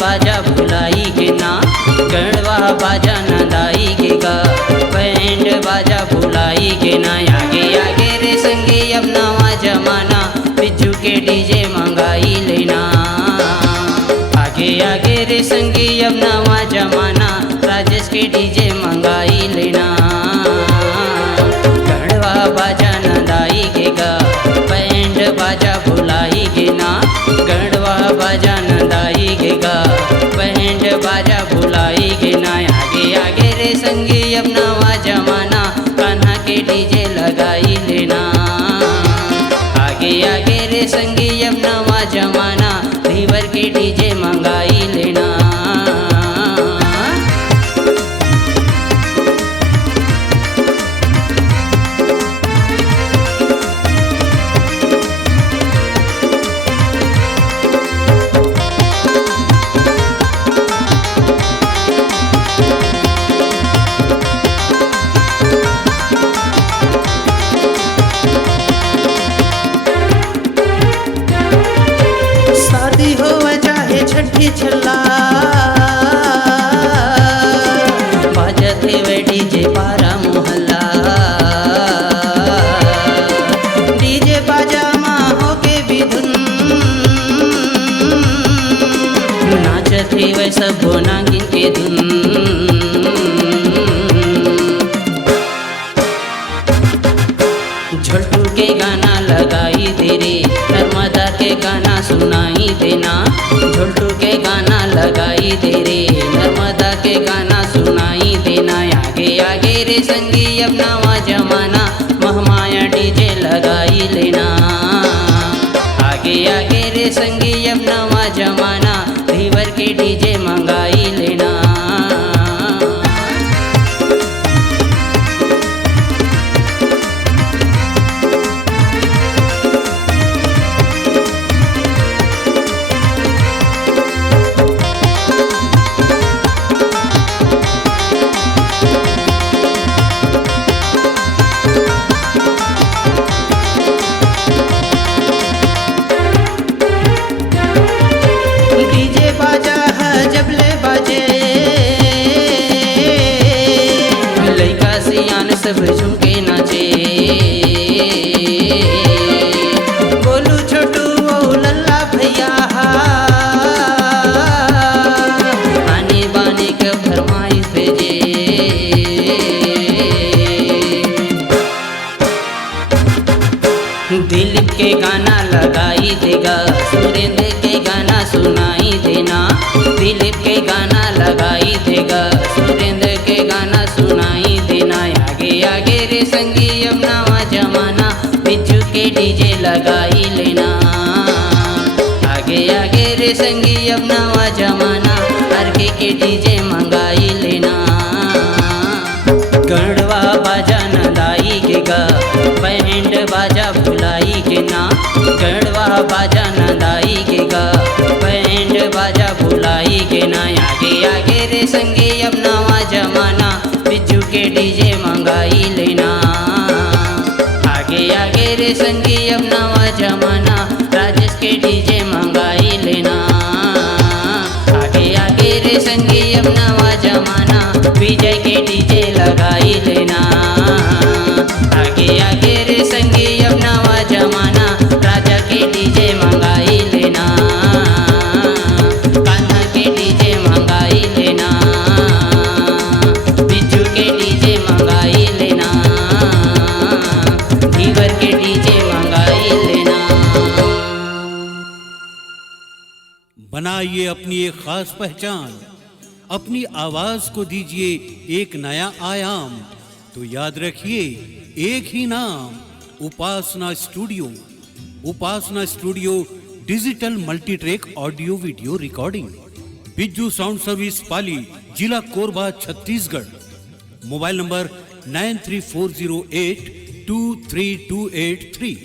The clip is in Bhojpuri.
बाजा भुलाई के ना, गढ़वा बाजा नंदाई के गा। बैंड बाजा भुलाई के ना, आगे आगे रे संगी अब नवा जमाना, बिज्जू के डीजे मंगाई लेना। आगे आगे रे संगी अब नवा जमाना, राजेश के डीजे मंगाई लेना। गढ़वा बाजा नंदाई के गा, बैंड बाजा भुलाई के ना, गढ़वा बाजा नंदाई के गा। बैंड बाजा भुलाई के ना, आगे आगे रे संगी अब नवा जमाना, कान्हा के डीजे लगाई लेना। आगे आगे रे संगी अब नवा जमाना, धीवर के डीजे मंगाई लेना। छल्ला बाजते वे डीजे पारा मोहल्ला, डीजे बाजा माँ होके भी धुन, नाचते वे सब नागिन के धुन। झोलटू के गाना लगाई दे रे, नर्मदा के गाना सुनाई देना। झोलटू के गाना लगाई दे रे, नर्मदा के गाना सुनाई देना। आगे आगे रे संगी अब नवा जमाना, महमाया डीजे लगाई लेना। आगे आगे रे संगी अब नवा जमाना, धीवर के डीजे मंगाई लेना। सब झुमके नाचे, बोलू छोटू ओ लल्ला भैया, आने बाने के फरमाइश भेजे। दिलीप के गाना लगाई देगा, सुरेंद्र के गाना सुनाई देना। दिलीप के गाना लगाई देगा, सुरेंद्र के गाना सुनाई देना। आगे आगे रे संगी अब नवा जमाना, बिज्जू के डीजे लगाई लेना। आगे आगे रे संगी अब नवा जमाना, आरके के डीजे मंगाई लेना। गढ़वा बाजा नंदाई के गा, बैंड बाजा भुलाई के ना, गढ़वा बाजा नंदाई के गा। बैंड बाजा भुलाई के ना, आगे आगे रे संगी अब नवा जमाना, बिज्जू के डीजे मंगाई लेना। आगे आगे रे संगी अब नवा जमाना, राजेश के डीजे मंगाई लेना। आगे आगे रे संगी अब नवा जमाना, विजय के डीजे लगाई लेना। आगे आगे रे संगी अब नवा जमाना, राजा के डीजे मंगाई लेना। कान्हा के डीजे मंगाई लेना, बिज्जू के डीजे मंगाई लेना, धीवर के डीजे मंगाई लेना। बनाइए अपनी एक खास पहचान, अपनी आवाज को दीजिए एक नया आयाम। तो याद रखिए एक ही नाम, Upasana studio. Upasana studio digital multitrack audio video recording, Bijju sound service Pali, जिला कोरबा, छत्तीसगढ़। Mobile number 9340823283।